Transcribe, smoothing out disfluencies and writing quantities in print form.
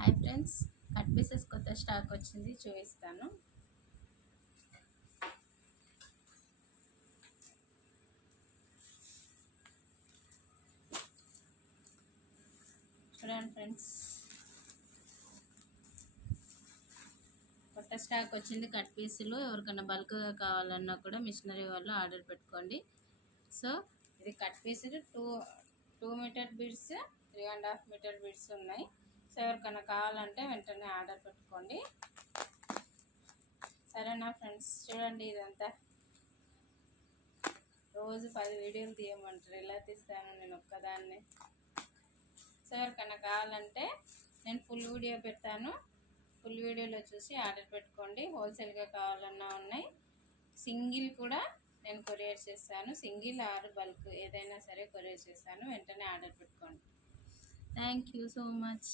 Hi friends, cut pieces కొత్త stock వచ్చింది, చూపిస్తాను. చూడండి ఫ్రెండ్స్, కొత్త స్టాక్ వచ్చింది కట్ పీసులు. ఎవరికైనా బల్క్గా కావాలన్నా కూడా మిషనరీ వాళ్ళు ఆర్డర్ పెట్టుకోండి. సో ఇది కట్ పీసులు 2 మీటర్ బీడ్స్, 3.5 మీటర్ బీడ్స్ ఉన్నాయి. సో ఎవరికైనా కావాలంటే వెంటనే ఆర్డర్ పెట్టుకోండి. సరేనా ఫ్రెండ్స్? చూడండి, ఇదంతా రోజు 10 వీడియోలు తీయమంటారు, ఎలా తీస్తాను నేను ఒక్కదాన్నే. సో ఎవరికైనా కావాలంటే నేను ఫుల్ వీడియో పెడతాను, ఫుల్ వీడియోలో చూసి ఆర్డర్ పెట్టుకోండి. హోల్సేల్గా కావాలన్నా ఉన్నాయి. సింగిల్ కూడా నేను కొరియర్ చేస్తాను, సింగిల్ ఆర్ బల్క్ ఏదైనా సరే కొరియర్ చేస్తాను. వెంటనే ఆర్డర్ పెట్టుకోండి. Thank you so much.